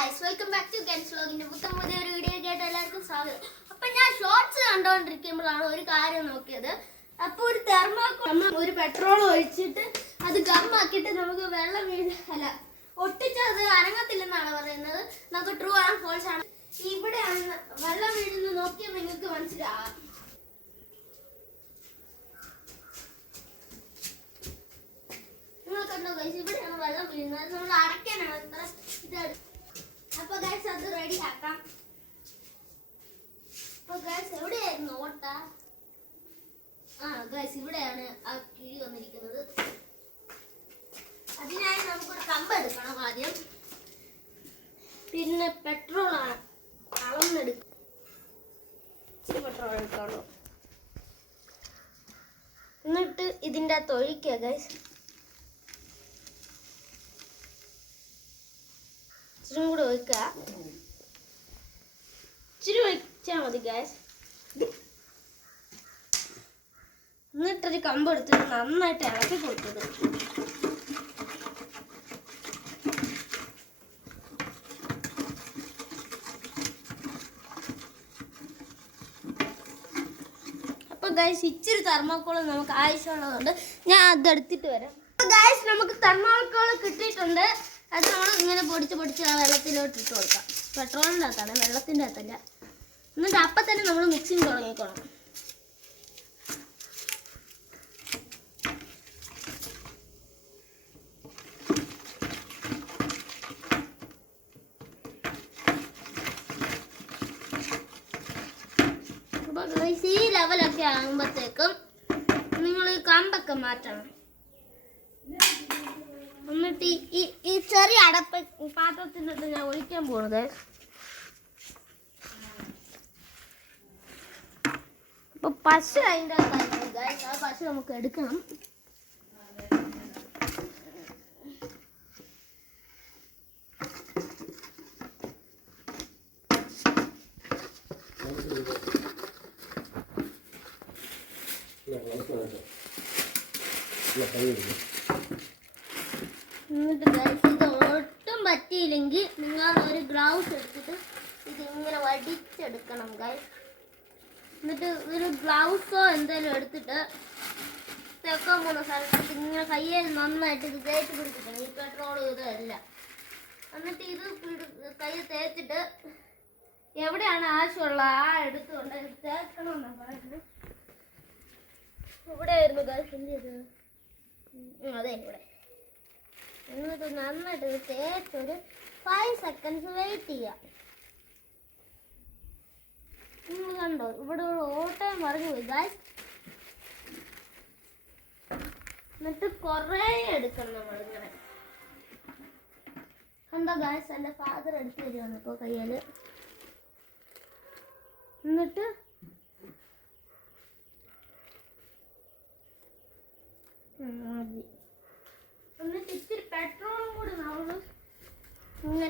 Guys welcome back to ഗെൻസ് വ്ലോഗിന്റെ പുതിയൊരു വീഡിയോയ്ക്കായിട്ട് എല്ലാവർക്കും സ്വാഗതം. അപ്പം ഞാൻ ഷോർട്സ് കണ്ടുകൊണ്ടിരിക്കുമ്പോഴാണ് ഒരു കാര്യം നോക്കിയത്. അപ്പോൾ ഒരു തെർമോക്കോൾ ഒരു പെട്രോൾ ഒഴിച്ചിട്ട് അത് ഗമ്മാക്കിയിട്ട് നമുക്ക് വെള്ളം അല്ല ഒട്ടിച്ചത് അനങ്ങത്തില്ലെന്നാണ് പറയുന്നത്. നമുക്ക് ട്രൂ ആണ് ഫോൾസ് ആണ്. ഇവിടെയാണ് വെള്ളം വീഴുന്നത് നോക്കിയാൽ നിങ്ങൾക്ക് മനസ്സിലാവാം. നിങ്ങൾ കണ്ടോ ഗൈസ്, ഇവിടെയാണ് വെള്ളം വീഴുന്നത്. നമ്മൾ അടയ്ക്കാനാണ് ഇതാണ്. അപ്പൊ ഗൈസ് അത് റെഡി ആക്കാം. അപ്പൊ ഗൈസ് എവിടെയായിരുന്നു ഓട്ട? ഗൈസ് ഇവിടെയാണ് ആ കിഴി വന്നിരിക്കുന്നത്. അതിനായി നമുക്കൊരു കമ്പ് എടുക്കണം ആദ്യം. പിന്നെ പെട്രോൾ അളന്നെടുക്കും. ഇച്ചിരി പെട്രോൾ എടുക്കാണോ, എന്നിട്ട് ഇതിൻ്റെ അകത്ത് ഒഴിക്കുക ഗൈസ്. ഇച്ചിരി കൂടെ ഒഴിക്കുക. ഇച്ചിരി ഒഴിച്ചാൽ മതി ഗൈസ്. എന്നിട്ടൊരു കമ്പ് എടുത്തിട്ട് നന്നായിട്ട് ഇളക്കി കൊടുത്തത്. അപ്പൊ ഗൈസ് ഇച്ചിരി തെർമോക്കോൾ നമുക്ക് ആവശ്യമുള്ളതുകൊണ്ട് ഞാൻ അതെടുത്തിട്ട് വരാം. ഗൈസ് നമുക്ക് തെർമോക്കോൾ കിട്ടിയിട്ടുണ്ട്. അത് നമ്മൾ ഇങ്ങനെ പൊടിച്ച് ആ വെള്ളത്തിലോട്ട് ഇട്ട് കൊടുക്കാം. പെട്രോളിൻ്റെ അകത്താണ്, വെള്ളത്തിൻ്റെ അകത്തല്ല. എന്നിട്ട് അപ്പം തന്നെ നമ്മൾ മിക്സിങ് തുടങ്ങിക്കോണം. അപ്പോൾ ഈ ലെവലൊക്കെ ആകുമ്പോഴത്തേക്കും നിങ്ങൾ ഈ കമ്പൊക്കെ മാറ്റണം. എന്നിട്ട് ഈ ചെറിയ അടപ്പ് പാത്രത്തിൻ്റെ അടുത്ത് ഞാൻ ഒഴിക്കാൻ പോകുന്നത്. അപ്പൊ പശ അതിൻ്റെ ആ പശ നമുക്ക് എടുക്കണം. എന്നിട്ട് ഇത് ഒട്ടും പറ്റിയില്ലെങ്കിൽ നിങ്ങൾ ഒരു ഗ്ലൗസ് എടുത്തിട്ട് ഇതിങ്ങനെ വടിച്ചെടുക്കണം ഗൈസ്. എന്നിട്ട് ഒരു ഗ്ലൗസോ എന്തെങ്കിലും എടുത്തിട്ട് തെക്കാൻ പോകുന്ന സ്ഥലത്ത് ഇങ്ങനെ കയ്യിൽ നന്നായിട്ട് ഇത് തേച്ച് പിടിച്ചിട്ടുണ്ട്. ഈ പെട്രോൾ ഇതല്ല. എന്നിട്ട് ഇത് കൈ തേച്ചിട്ട് എവിടെയാണ് ആവശ്യമുള്ള എടുത്തുകൊണ്ട് തേക്കണമെന്നാണ് പറയുന്നത്. ഇവിടെ ആയിരുന്നു ഗൈസ് ഇത്. അതെ ഇവിടെ. എന്നിട്ട് നന്നായിട്ട് തേച്ചൊരു 5 seconds വെയിറ്റ് ചെയ്യാം. നിങ്ങൾ കണ്ടോ ഇവിടെ ഒരു ഓട്ടം മറിഞ്ഞു പോയി ഗൈസ്. എന്നിട്ട് കുറേ എടുക്കണം നമ്മളിങ്ങനെ. കണ്ടോ ഗൈസ്, എൻ്റെ ഫാദർ എടുത്ത് തരുവാണ് ഇപ്പോൾ കയ്യിൽ. എന്നിട്ട് എന്നിട്ട് ഇച്ചിരി പെട്രോളും കൂടി നമ്മൾ ഇങ്ങനെ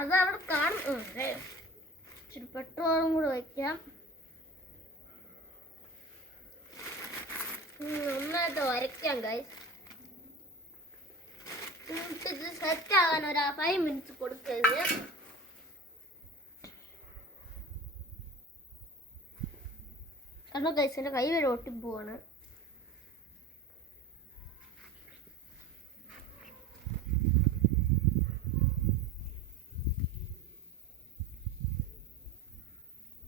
അതവിടെ കാണും. ഇച്ചിരി പെട്രോളും കൂടി വയ്ക്കാം. നന്നായിട്ട് വരയ്ക്കാം ഗൈസ്. എന്നിട്ട് ഇത് സെറ്റ് ആകാൻ ഒരു 5 minutes കൊടുക്കരുത്. കാരണം ഗൈസ് എൻ്റെ കൈ വരെ ഒട്ടിപ്പോവാണ്.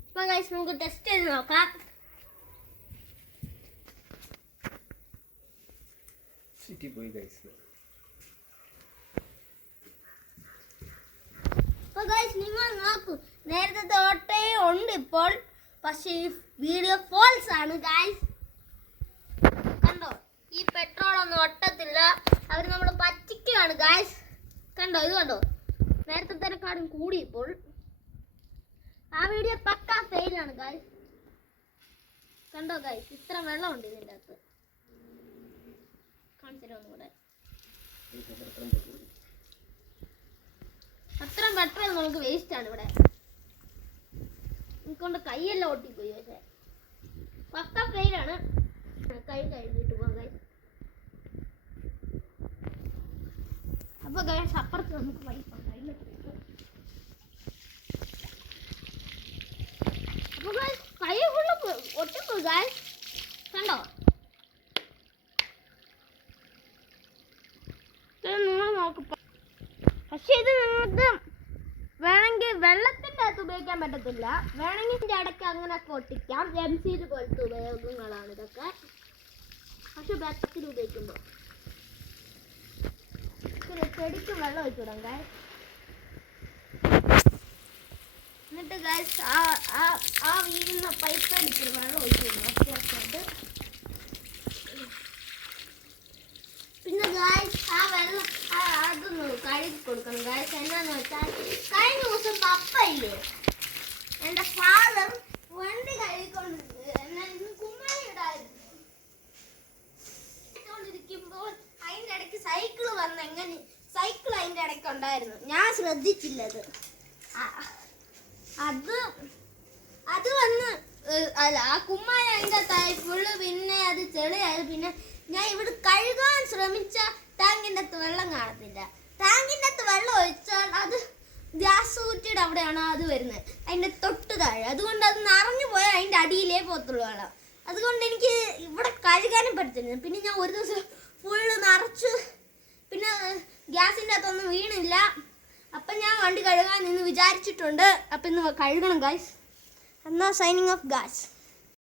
അപ്പോൾ ഗൈസ് നമുക്ക് ടെസ്റ്റ് ചെയ്ത് നോക്കാം. പോയി ഗൈസ്. അപ്പോൾ ഗൈസ് നിങ്ങൾ നോക്കൂ, നേരത്തെ ഓട്ടേ ഉണ്ട് ഇപ്പോൾ. പക്ഷേ ഈ വീഡിയോ ഫോൾസ് ആണ് ഗൈസ്. കണ്ടോ, ഈ പെട്രോൾ ഒന്നും ഒട്ടത്തില്ല. അവർ നമ്മൾ പറ്റിക്കുകയാണ് ഗൈസ്. കണ്ടോ, ഇത് കണ്ടോ, നേരത്തെ തരക്കാടും കൂടി ഇപ്പോൾ. ആ വീഡിയോ പക്കാ ഫെയിലാണ് ഗൈസ്. കണ്ടോ ഗൈസ്, ഇത്ര വെള്ളമുണ്ട് ഇതിൻ്റെ അകത്ത്. കാണിച്ചു തരാം ഒന്നുകൂടെ. അത്രയും പെട്രോൾ നമുക്ക് വേസ്റ്റ് ആണ് ഇവിടെ. എനിക്കൊണ്ട് കൈയെല്ലാം ഒട്ടിപ്പോയി. പക്ഷേ പക്ക ഫെയിലാണ്. കൈ കഴുകിയിട്ട് പോകാം ഗൈസ്. അപ്പൊ ഗൈസ് അപ്പുറത്ത് നമുക്ക് പൈപ്പ് അപ്പൊ ഗൈസ് കൈ ഫുള്ള് ഒട്ടിപ്പോയി ഗൈസ് കണ്ടോ നിങ്ങൾ നോക്ക് പക്ഷെ ഇത് നിങ്ങൾക്ക് വേണമെങ്കിൽ വെള്ളത്തിൻ്റെ അകത്ത് ഉപയോഗിക്കാൻ പറ്റത്തില്ല വേണമെങ്കിൽ ഇതിൻ്റെ ഇടയ്ക്ക് അങ്ങനെയൊക്കെ ഒട്ടിക്കാം MC പോലത്തെ ഉപയോഗങ്ങളാണ് ഇതൊക്കെ പക്ഷെ വെള്ളത്തിൽ ഉപയോഗിക്കുമ്പോൾ ചെടിക്ക് വെള്ളം ഒഴിച്ചിടാം ഗൈസ് എന്നിട്ട് ഗൈസ് ആ വീഴുന്ന പൈപ്പ് അടിച്ചിട്ട് വെള്ളം ഒഴിച്ചിടുന്നു അത്യാവശ്യമായിട്ട് പിന്നെ ഗൈസ് ആ വെള്ളം അതൊന്ന് കഴുകി കൊടുക്കണം ഗൈസ് എന്നാന്ന് വെച്ചാൽ കഴിഞ്ഞ ദിവസം പപ്പ ഇല്ലേ എൻ്റെ ഫാദർ വണ്ടി കഴുകിക്കൊണ്ടിരിക്കുമ്പോൾ അതിൻ്റെ ഇടയ്ക്ക് സൈക്കിള് വന്ന് എങ്ങനെ സൈക്കിൾ അതിൻ്റെ ഇടയ്ക്ക് ഉണ്ടായിരുന്നു ഞാൻ ശ്രദ്ധിച്ചില്ലത് അത് വന്ന് അല്ല ആ കുമ്മായ അതിൻ്റെ തായി ഫുള്ള് പിന്നെ അത് ചെളിയായത് പിന്നെ ഞാൻ ഇവിടെ കഴുകാൻ ശ്രമിച്ച ടാങ്കിൻ്റെ അകത്ത് വെള്ളം കാണത്തില്ല ടാങ്കിൻ്റെ അകത്ത് വെള്ളം ഒഴിച്ചാൽ അത് ഗ്യാസ് കുറ്റിയുടെ അവിടെയാണ് അത് വരുന്നത് അതിൻ്റെ തൊട്ട് താഴെ അതുകൊണ്ട് അത് നിറഞ്ഞു പോയാൽ അതിൻ്റെ അടിയിലേ പോകത്തുള്ളൂ വെള്ളം അതുകൊണ്ട് എനിക്ക് ഇവിടെ കഴുകാനും പറ്റത്തില്ല പിന്നെ ഞാൻ ഒരു ദിവസം ഫുള്ള് നിറച്ച് പിന്നെ ഗ്യാസിൻ്റെ അകത്തൊന്നും വീണില്ല അപ്പം ഞാൻ വണ്ടി കഴുകാൻ ഇന്ന് വിചാരിച്ചിട്ടുണ്ട് അപ്പം ഇന്ന് കഴുകണം ഗൈസ് എന്നാൽ സൈനിങ് ഓഫ് ഗൈസ്